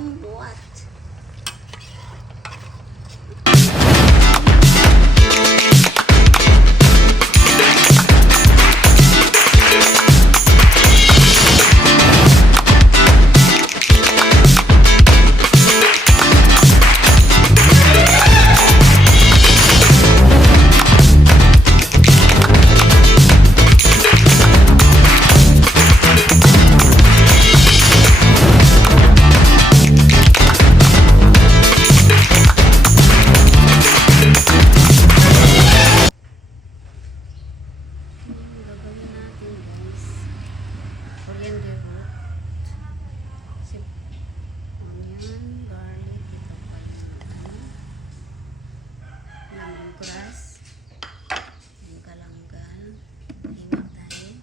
malambot. Coriander root, onion, garlic, ito pa yung lemongrass, yung kalanggan, hiwa tayo.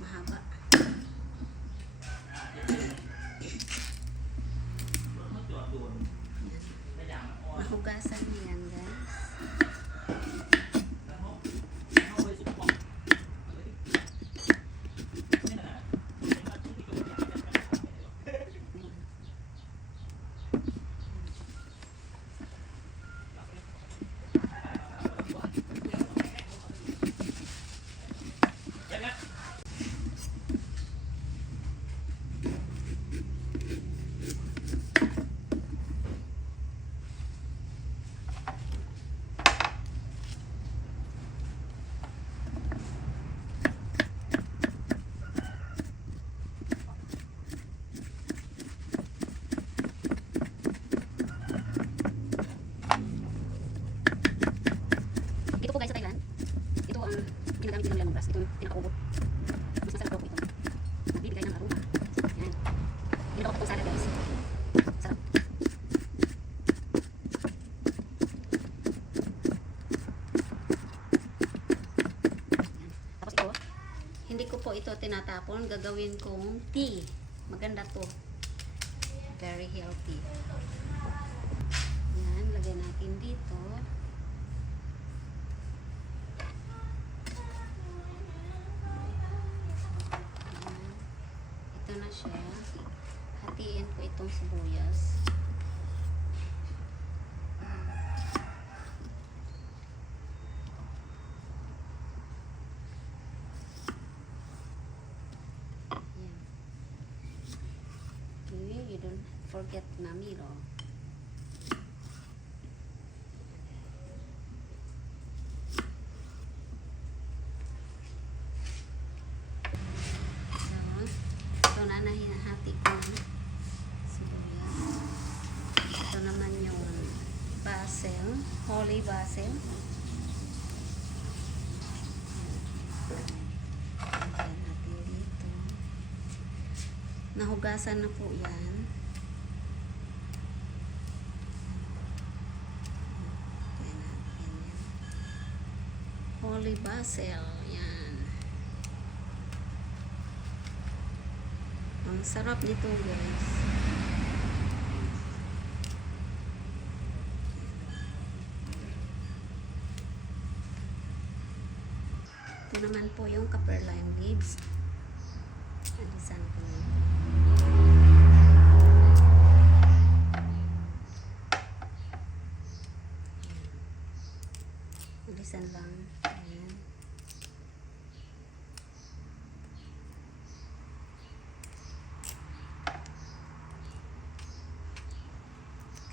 Mahaba. Mahugasan niyan, guys. Ito po guys sa Thailand. Ito ang ginagamit ng lemongrass. Ito yung pinaka-ubot. Mas masarap po ito. Nagbibigay ng aroma. Yan. Ginagawa ko itong salad guys. Sarap. Yan. Tapos ito, hindi ko po ito tinatapon. Gagawin kong tea. Maganda to. Very healthy. Yan. Lagyan natin dito. Ito na siya. Hatiin ko itong sibuyas. Yan. Okay, you don't forget namiro. Na hinahati ko ng sibuyas. Ito naman yung basil, holy basil. Lagyan natin dito. Nahugasan na po yan. Lagyan natin yan. Holy basil. Yan. Ang sarap nito guys. Ito naman po yung Caperlime leaves. Alisan ko nito. Alisan lang. Ayan.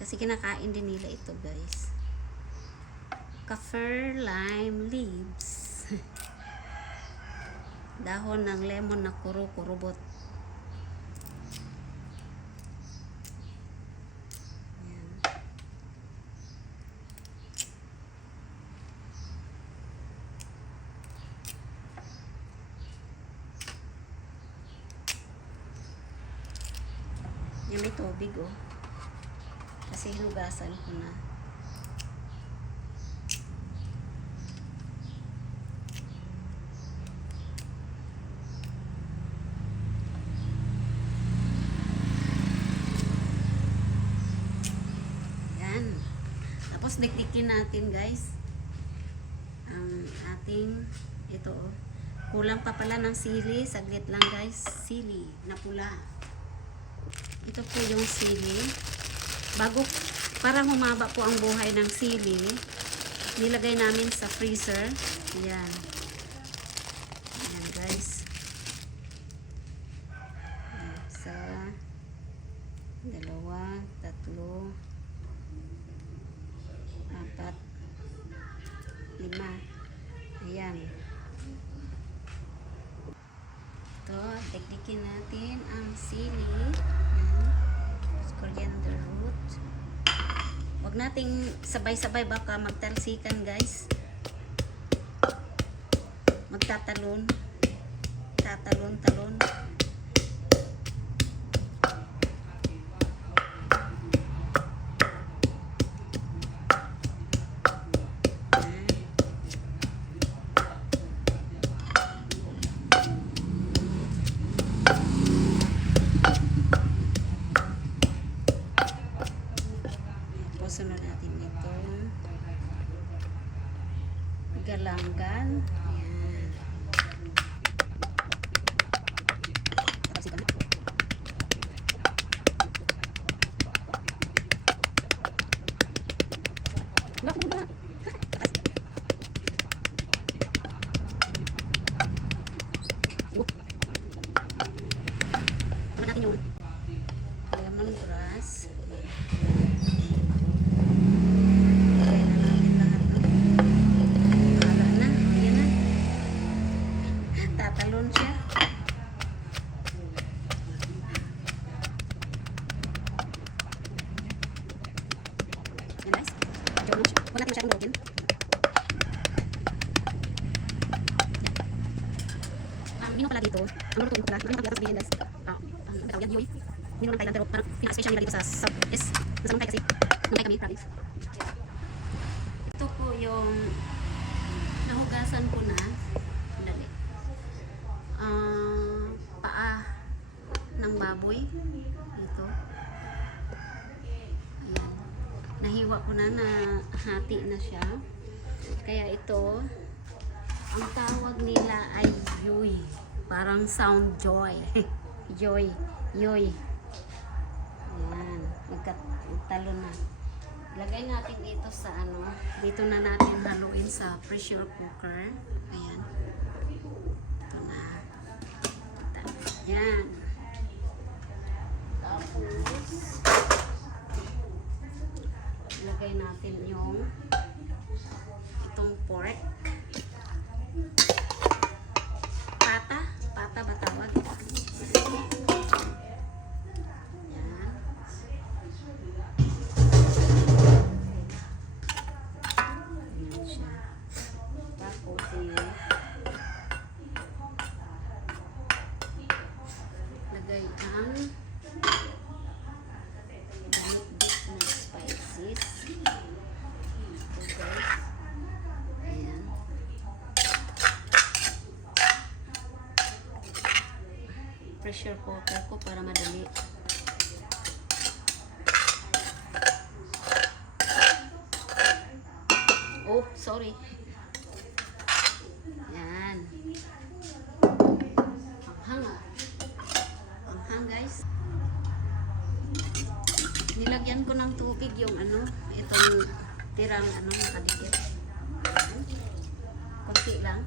Kasi kinakain din nila ito guys. Caperlime leaves. Dahon ng lemon na kuro-kurubot. Yan. Yan may tubig oh. Kasi hinugasan ko na. Yan. dikdikin natin guys ang ating ito oh. Kulang pa pala ng sili, saglit lang guys, sili na pula. Ito po yung sili. Bago, para humaba po ang buhay ng sili, nilagay namin sa freezer. Ayan. Ayan guys. Isa, dalawa, tatlo, apat, lima. Ayan. Ito, teknikin natin ang sili. Ayan. Coriander root. Huwag nating sabay-sabay, baka magtalsikan guys. Magtatalon. Tatalon-talon. Sunod natin itong galanggan. Ayan. Natin yung lemongrass. Tatalon siya. Yan guys. Huwag natin masyadong broken. Ang bino pala dito, ang lutuin ko pala, ang pagkakot sabihin guys. Ang tawag yan, yoy. Bino ng Thailand, pero parang pinaka-special nila dito sa Southeast. Nasa Mungkay kasi. Mungkay kami, province. Ito po yung nahugasan ko na. Dali. Paa ng baboy ito. Ayan. Nahiwa ko na, hati na siya. Kaya ito, ang tawag nila ay yoy. Parang sound joy. Joy. Yoy. Ayan. Magtalo na. Lagay natin ito sa ano. Dito na natin haluin sa pressure cooker. Ayan. Ito na. Yan. Tapos, lagay natin yung itong pork. Pata. Pata ba tawag? Yan. Yan siya. Tapos, lagay ang bit na spices. Ito guys. Ayan. Pressure cooker ko para madali. Oh, sorry. Yan. Ang hang. Ang hang guys. Nilagyan ko ng tubig yung ano, itong tirang ano, nakadikit. Kunti lang.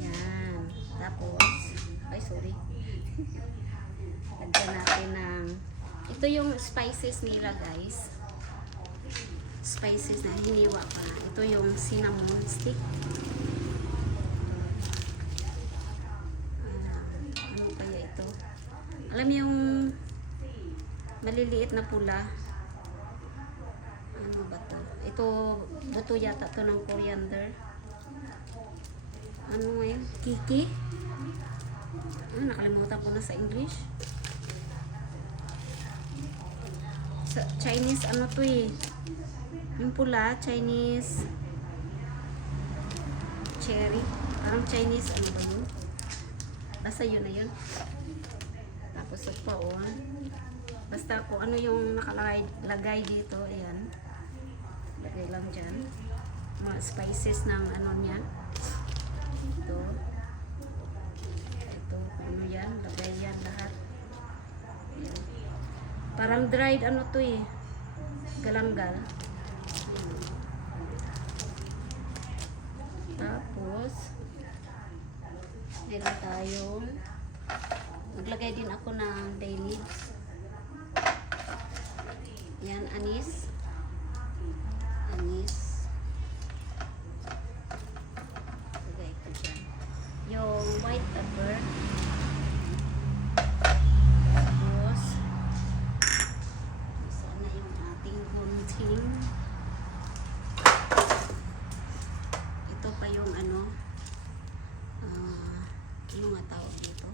Yan. Tapos, ay sorry. Lagyan natin ng, ito yung spices nila guys. Spices na hiniwa pa. Ito yung cinnamon stick. Ano kaya ito? Alam mo yung maliliit na pula? Ano ba to? Ito, buto yata to ng coriander. Ano ngayon? Kiki? Nakalimutan ko na sa English. Sa Chinese, ano to eh? Yung pula, Chinese cherry. Parang Chinese, ano ba yun? Basta yun na yun. Napusok pa oh. Basta kung ano yung nakalagay dito, ayan. Lagay lang dyan. Mga spices ng ano niya. Ito. Ito, kung ano yan. Lagay yan lahat. Ayan. Parang dried ano to eh. Galanggal. Ayan. Tapos, meron tayong maglagay din ako ng bay leaves. Yan, anis. Anis. Lagay ko dyan. Yung white pepper. Tapos, isa na yung ating gunting. Ito pa yung ano, ano nga tawag dito?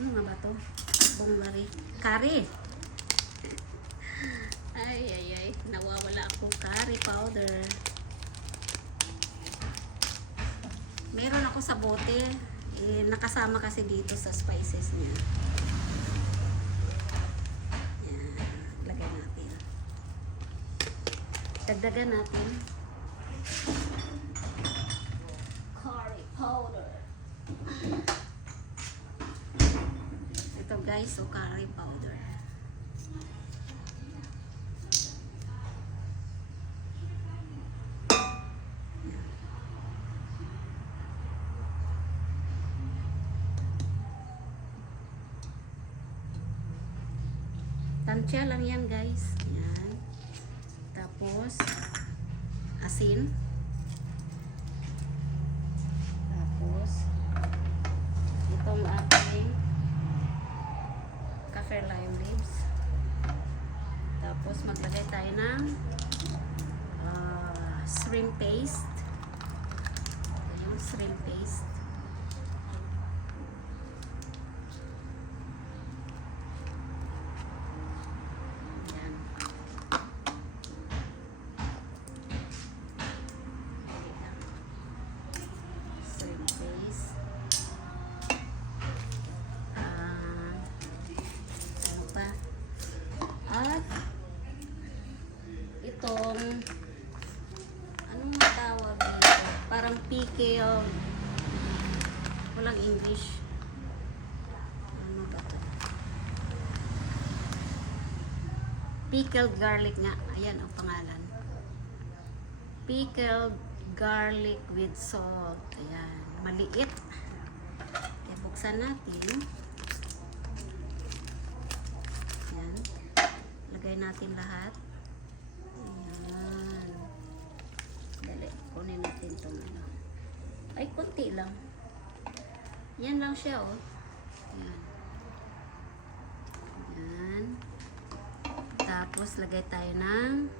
Ano nga ba to? Bonggari. Curry. Ay. Nawawala ako curry powder. Meron ako sa bote. Nakasama kasi dito sa spices niya. Yan. Lagay natin. Dagdagan natin. Curry powder. Ito guys, so curry powder. Tansya lang yan guys. Yan. Tapos, asin. Tapos, itong ating kaffir lime leaves. Tapos, maglagay tayo ng shrimp paste. Ito yung shrimp paste. At itong anong matawag dito? Parang pickle. Walang English. Ano ba ito? Pickled garlic nga. Ayan ang pangalan. Pickled garlic with salt. Ayan. Maliit. Kaya buksan natin. Lagay natin lahat. Ayan. Dali, kunin natin itong ano. Ay, konti lang. Yan lang siya, oh. Ayan. Ayan. Tapos, lagay tayo ng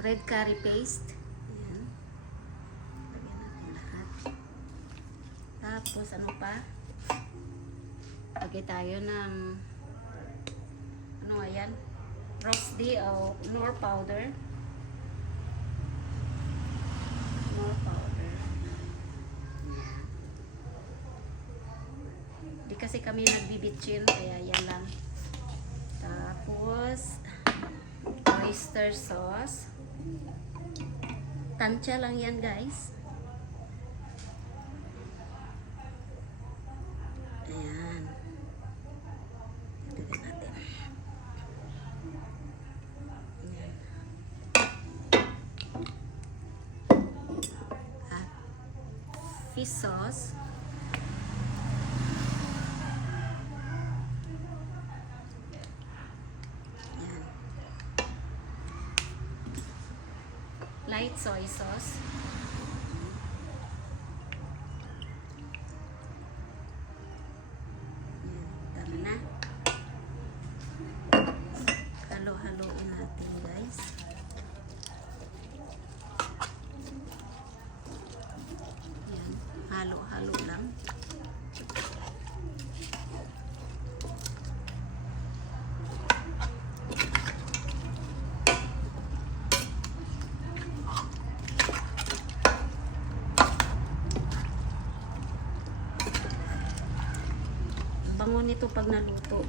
red curry paste. Ayan. Lagyan natin lahat. Tapos, ano pa? Lagay tayo ng ano nga yan? Roasty o nor powder. Nor powder. Di kasi kami nagbibitchin, kaya yan lang. Tapos oyster sauce. Tansya lang yan guys. Ayan. Dagdagan natin. Ayan. At fish sauce. Ayan. Light soy sauce. Halo-haloin natin guys. Yan, halo-halo lang. ito pag naluto.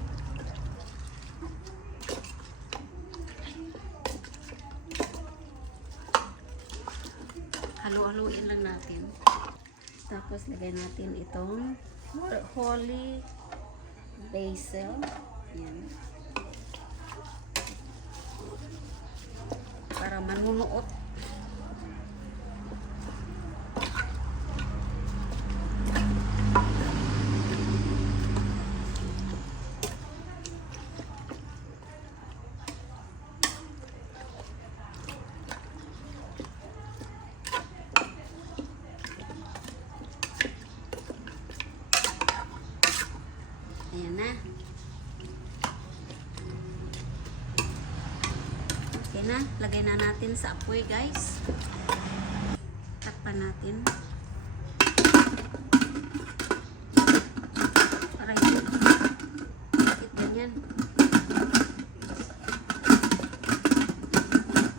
Halo-haluin lang natin. Tapos lagay natin itong holy basil. Yan. Para manunuot. Ayan na. Okay na. Lagay na natin sa apoy, guys. Takpan natin. Para hindi bakit ganyan.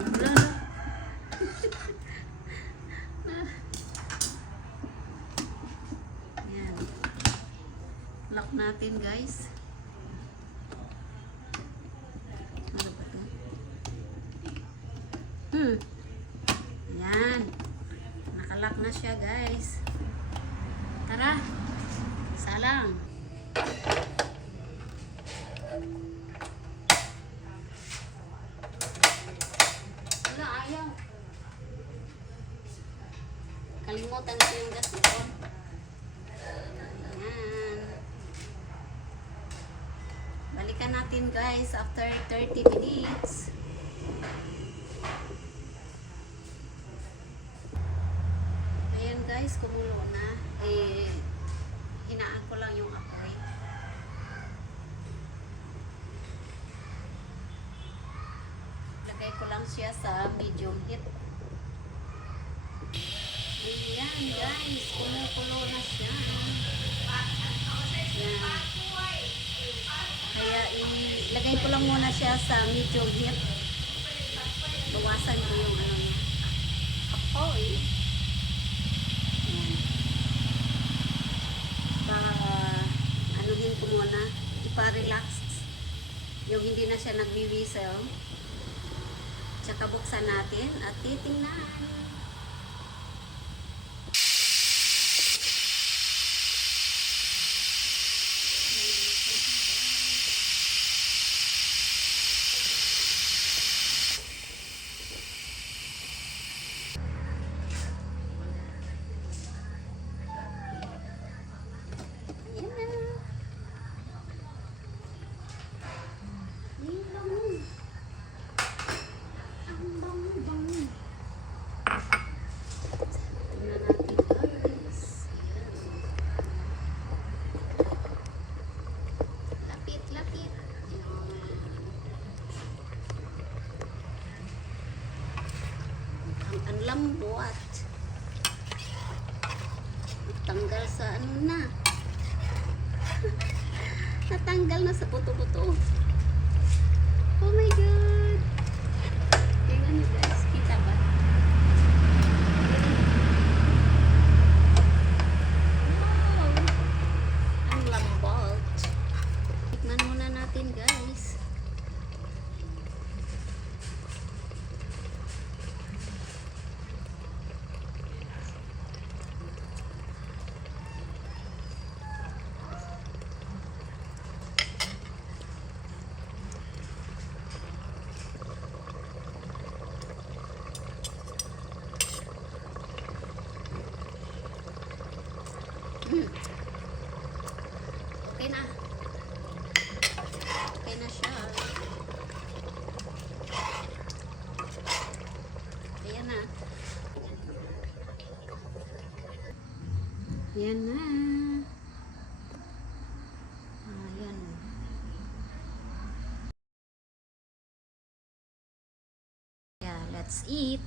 Wala na. Ayan. Lock natin, guys. Ano ba ito? Ayan. Nakalock na siya, guys. Tara. Salang. Wala, ayaw. Kalimutan ko yung gas nito. Ayan. Balikan natin, guys, after 30 minutes. Ayan, guys, kumulo na. Hinaan ko lang yung apoy. Lagay ko lang siya sa medium heat. Ayan, guys, kumukulo na siya. Ayan. Kaya ilagay ko lang muna siya sa medium heat. Bawasan ko yung ano niya. Apoy. Ayan. Anuhin ko muna. Ipa-relax. Yung hindi na siya nagwi-whistle. Tsaka buksan natin at titingnan. Ang lambot. Tanggal sa ano na. Natanggal na sa buto-buto. Oh my God. Tingnan niyo, guys. Kita ba? Wow. Ang lambot. Tikman muna natin, guys. Okay na. Okay na siya. Ayan na. Ayan na. Ayan. Yeah, let's eat.